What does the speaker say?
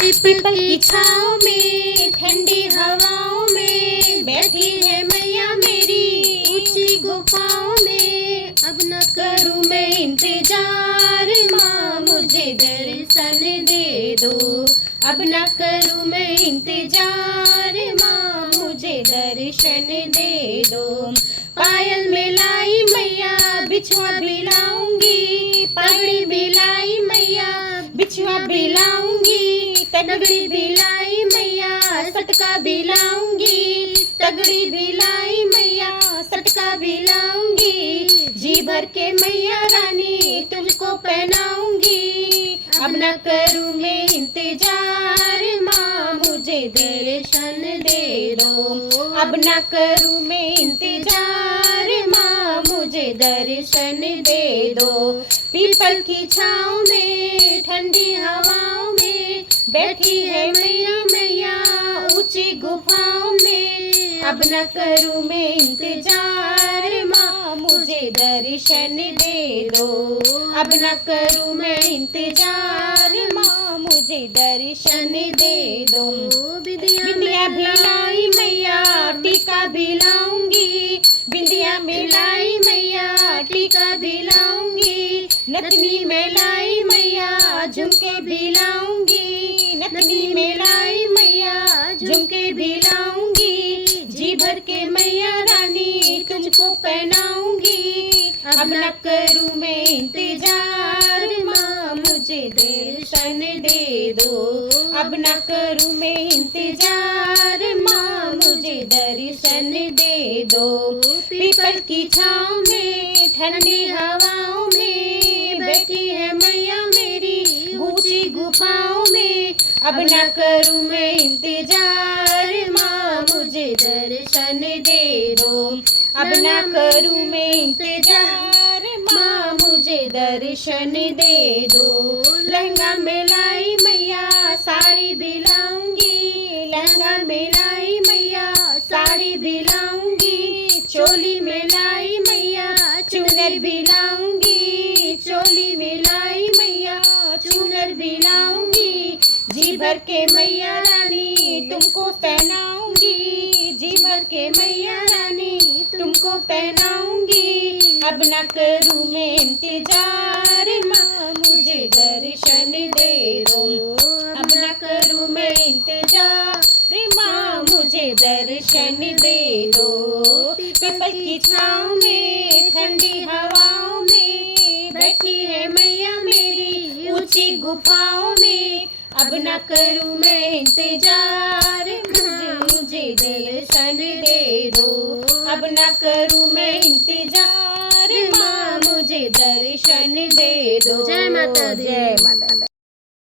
People की छाँव में ठंडी हवाओं में बैठी है मैया मेरी ऊंची गुफाओं में। अब न करूँ मैं इंतजार माँ मुझे दर्शन दे दो। अब न करूँ मैं इंतजार माँ मुझे दर्शन दे दो। पायल में लाई मैया बिछुआ भी लाऊंगी, पगड़ी भी लाई मैया बिछुआ भी लाऊंगी, तगड़ी भी लाई मैया सटका भी लाऊंगी, तगड़ी भी लाई मैया सटका भी लाऊंगी। जी भर के मैया रानी तुझको पहनाऊंगी। अब न करूँ मैं इंतजार माँ मुझे दर्शन दे दो। अब न करूँ मैं इंतजार माँ मुझे दर्शन दे दो। पीपल की छाँव में ठंडी हवाओं में बैठी है मेरी मैया ऊंची गुफाओं में। अब न करूँ मैं इंतजार माँ मुझे दर्शन दे दो। अब न करूँ मैं इंतजार माँ मुझे दर्शन दे दो। बिंदिया भी लाई मैया टीका भी लाऊंगी, बिंदिया में लाई मैया टीका भी लाऊंगी, नथनी में लाई मैया झुमके भी लाऊंगी, नथनी में लाई मैया झुमके भी लाऊंगी। जी भर के मैया रानी तुझको पहनाऊंगी। अब न करूँ मैं इंतजार माँ मुझे दर्शन दे दो। अब न करूँ मैं इंतजार माँ मुझे दर्शन दे दो। पीपल की छाँव में ठंडी हवाओं में बैठी है मैया मेरी ऊंची गुफाओं में। अब न करूँ मैं इंतजार माँ मुझे दर्शन दे दो। अब न करूँ मैं इंतजार माँ मुझे दर्शन दे दो। लहंगा में लाई मैया साड़ी भी लाऊंगी, लहंगा में लाई मैया साड़ी भी लाऊंगी, चोली में लाई मैया चुनर भी लाऊंगी, चोली में लाई मैया चुनर भी लाऊंगी। जी भर के मैया रानी तुमको पहनाऊंगी, जी भर के मैया रानी तुमको पहनाऊंगी। अब न करूँ मैं इंतजार माँ मुझे दर्शन दे दो। अब न करूँ मैं इंतजार माँ मुझे दर्शन दे दो। पीपल की छाँव में ठंडी हवाओं में बैठी है मैया मेरी ऊंची गुफाओं में। अब न करूँ मैं इंतजार मुझे दर्शन दे दो। अब न करूँ मैं इंतजार माँ मुझे दर्शन दे दो। जय माता दी। जय माता दी।